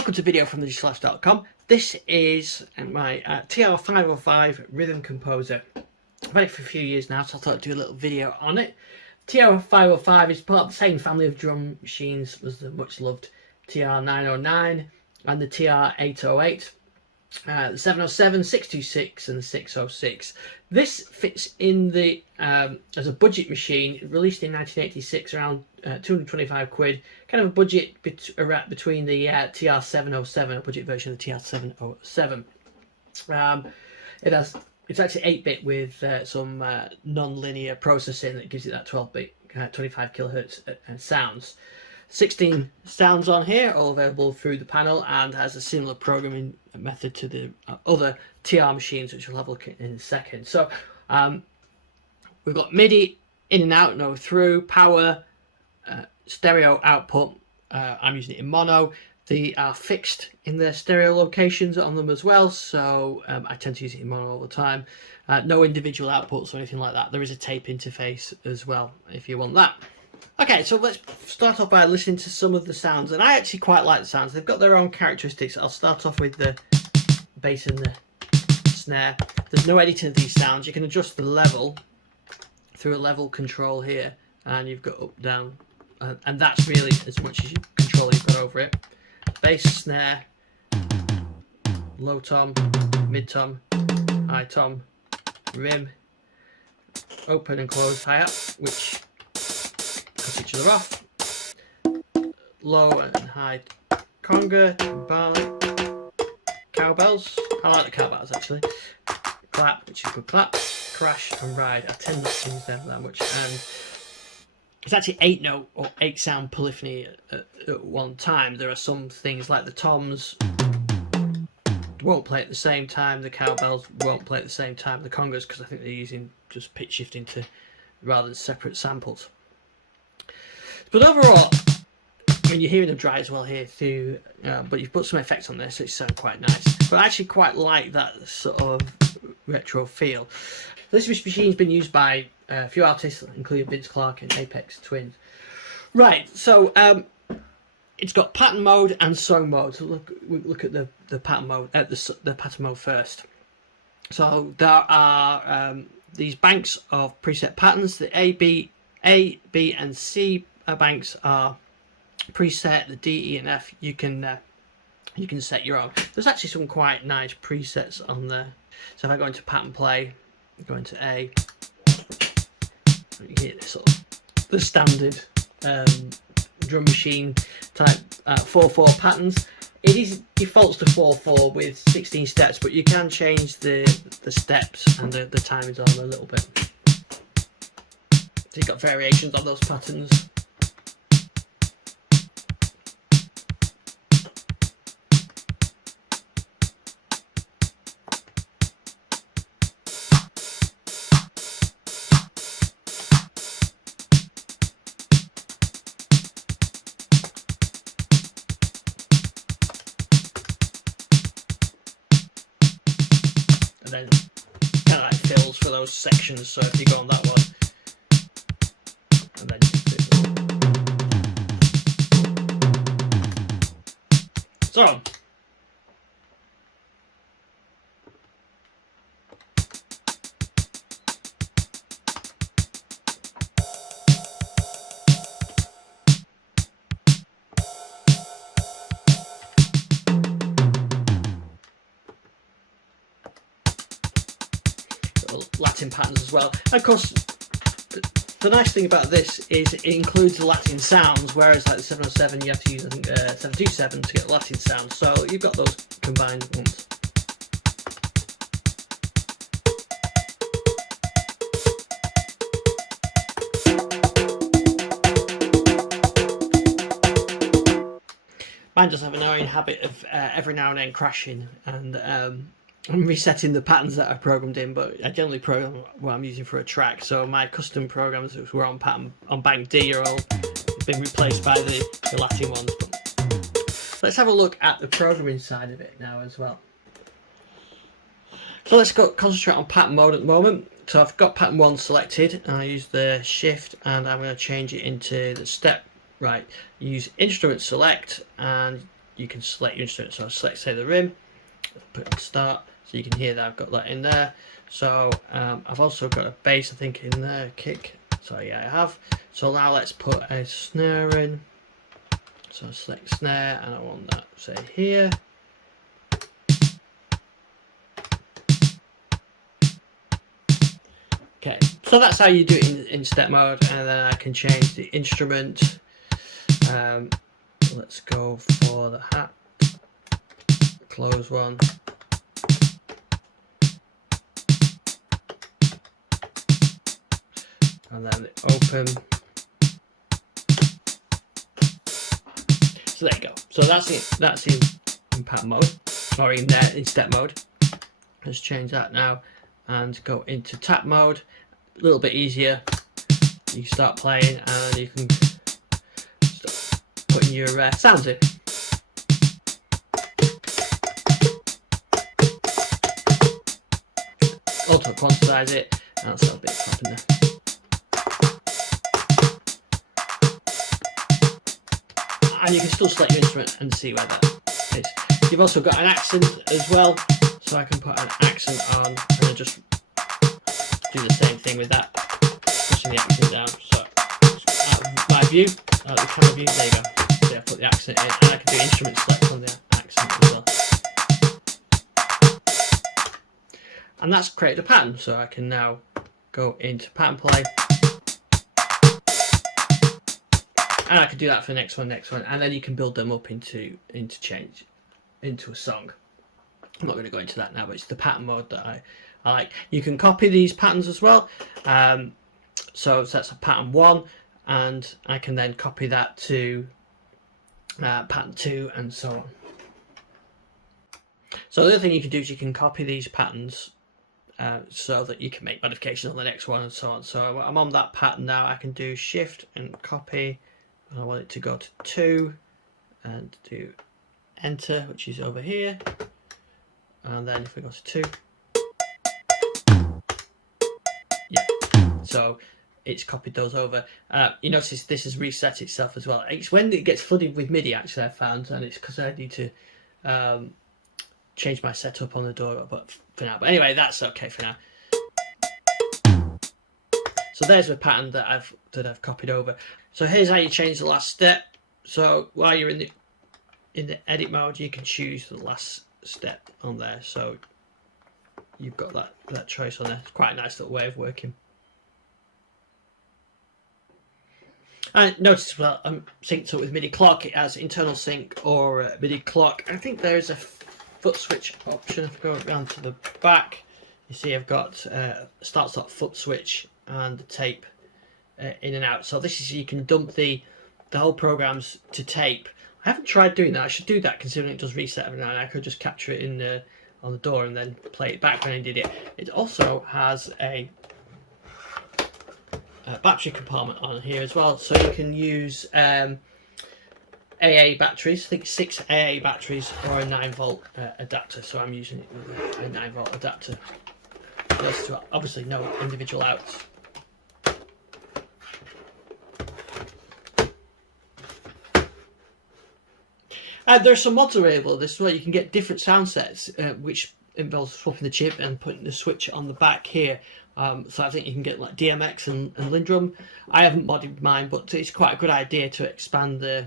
Welcome to video from digitalash.com. This is my TR-505 rhythm composer. I've had it for a few years now, so I thought I'd do a little video on it. TR-505 is part of the same family of drum machines as the much loved TR-909 and the TR-808. The 707, 626 and the 606. This fits in the as a budget machine, released in 1986, around 225 quid, kind of a budget between the TR-707, a budget version of the TR-707. It's actually 8-bit with some non-linear processing that gives it that 12-bit 25 kilohertz sounds. 16 sounds on here, all available through the panel, and has a similar programming method to the other TR machines, which we'll have a look at in a second. So we've got MIDI in and out, no through, power, stereo output. I'm using it in mono. They are fixed in their stereo locations on them as well, so I tend to use it in mono all the time. No individual outputs or anything like that. There is a tape interface as well if you want that. Okay, so let's start off by listening to some of the sounds, and I actually quite like the sounds. They've got their own characteristics. I'll start off with the bass and the snare. There's no editing of these sounds. You can adjust the level through a level control here, and you've got up, down, and that's really as much as you control you've got over it. Bass, snare, low tom, mid tom, high tom, rim, open and close hi-hat, which each other off, low and high conga, timbale, cowbells. I like the cowbells actually. Clap, which is good clap, crash and ride. I tend not to use them that much, and it's actually 8-note or 8-sound polyphony at one time. There are some things like the toms won't play at the same time, the cowbells won't play at the same time, the congas, because I think they're using just pitch shifting to rather than separate samples. But overall, I mean, you're hearing them dry as well here too, but you've put some effects on there, so it sounds quite nice. But I actually quite like that sort of retro feel. This machine's been used by a few artists, including Vince Clarke and Apex Twins. Right, so it's got pattern mode and song mode. So look at the pattern mode, the pattern mode first. So there are these banks of preset patterns. The A, B, and C banks are preset. The D, E, and F you can set your own. There's actually some quite nice presets on there. So if I go into pattern play, go into A, you get sort of the standard drum machine type 4/4 patterns. It is defaults to 4/4 with 16 steps, but you can change the steps and the timings on them a little bit. So you've got variations of those patterns. And then kind of like fills for those sections, so if you go on that one, and then so Latin patterns as well. And of course, the nice thing about this is it includes Latin sounds, whereas like the 707 you have to use, I think, 727 to get the Latin sounds. So you've got those combined at once. Mine does have an annoying habit of every now and then crashing, and I'm resetting the patterns that I programmed in, but I generally program what I'm using for a track. So my custom programs that were on bank D are all been replaced by the Latin ones. But let's have a look at the programming side of it now as well. So let's concentrate on pattern mode at the moment. So I've got pattern 1 selected, and I use the shift, and I'm going to change it into the step. Right, use instrument select, and you can select your instrument. So I select, say, the rim, put start, so you can hear that I've got that in there. So I've also got a bass, I think, in there, kick. So yeah, I have. So now let's put a snare in. So I select snare, and I want that, say, here. Okay, so that's how you do it in step mode, and then I can change the instrument. Let's go for the hat, close one. And then open. So there you go. So that's it. That's in pattern mode, or in step mode. Let's change that now and go into tap mode. A little bit easier. You start playing and you can start putting your sounds in. Auto quantize it. And that's a bit happening there. And you can still select your instrument and see where that is. You've also got an accent as well, so I can put an accent on and then just do the same thing with that, pushing the accent down. So out of my view, out of the camera view, there you go. So I put the accent in, and I can do instrument select on the accent as well. And that's created a pattern, so I can now go into pattern play. And I can do that for the next one, and then you can build them up into a song. I'm not going to go into that now, but it's the pattern mode that I like. You can copy these patterns as well. So that's a pattern 1, and I can then copy that to pattern 2, and so on. So the other thing you can do is you can copy these patterns so that you can make modifications on the next one, and so on. So I'm on that pattern now. I can do shift and copy. I want it to go to 2 and do enter, which is over here, and then if we go to 2, yeah, so it's copied those over. You notice this has reset itself as well. It's when it gets flooded with MIDI, actually, I found, and it's because I need to change my setup on the door, but for now. But anyway, that's okay for now. So there's the pattern that I've copied over. So here's how you change the last step. So while you're in the edit mode, you can choose the last step on there. So you've got that choice on there. It's quite a nice little way of working. And notice as well, I'm synced up with MIDI clock. It has internal sync or MIDI clock. I think there is a foot switch option. If I go around to the back, you see I've got start stop foot switch and the tape in and out. So this is, you can dump the whole programs to tape. I haven't tried doing that. I should do that, considering it does reset every now and then. I could just capture it in on the door and then play it back when I did it. It also has a battery compartment on here as well, so you can use AA batteries. I think 6 AA batteries or a 9-volt adapter. So I'm using it with a 9-volt adapter. Those two, obviously no individual outs. There's some mods available this way. You can get different sound sets, which involves swapping the chip and putting the switch on the back here. So I think you can get like DMX and Lindrum. I haven't modded mine, but it's quite a good idea to expand the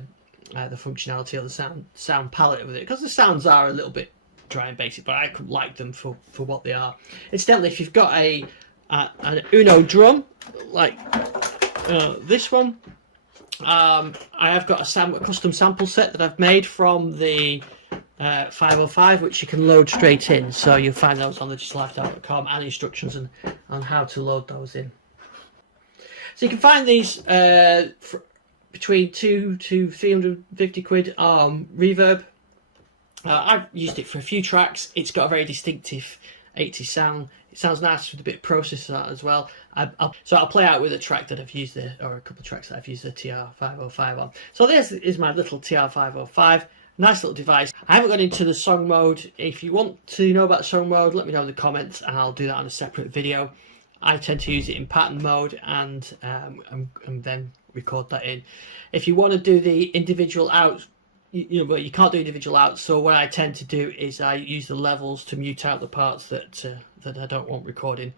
functionality of the sound palette with it, because the sounds are a little bit dry and basic, but I could like them for what they are. Incidentally, if you've got an Uno drum like this one, I have got a custom sample set that I've made from the 505, which you can load straight in. So you'll find those on the digitallife.com and instructions on how to load those in. So you can find these between 2 to 350 quid Reverb. I've used it for a few tracks. It's got a very distinctive 80s sound. It sounds nice with a bit of processor as well. So I'll play out with a track that I've used there, or a couple of tracks that I've used the TR-505 on. So this is my little TR-505. Nice little device. I haven't got into the song mode. If you want to know about song mode, let me know in the comments and I'll do that on a separate video. I tend to use it in pattern mode and then record that in. If you want to do the individual out but you can't do individual outs. So what I tend to do is I use the levels to mute out the parts that I don't want recording,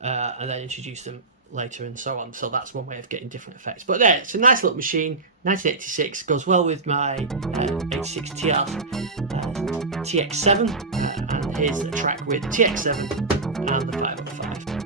and then introduce them later and so on. So that's one way of getting different effects. But there, it's a nice little machine. 1986, goes well with my H6 TR TX7, and here's a track with TX7 and the 505.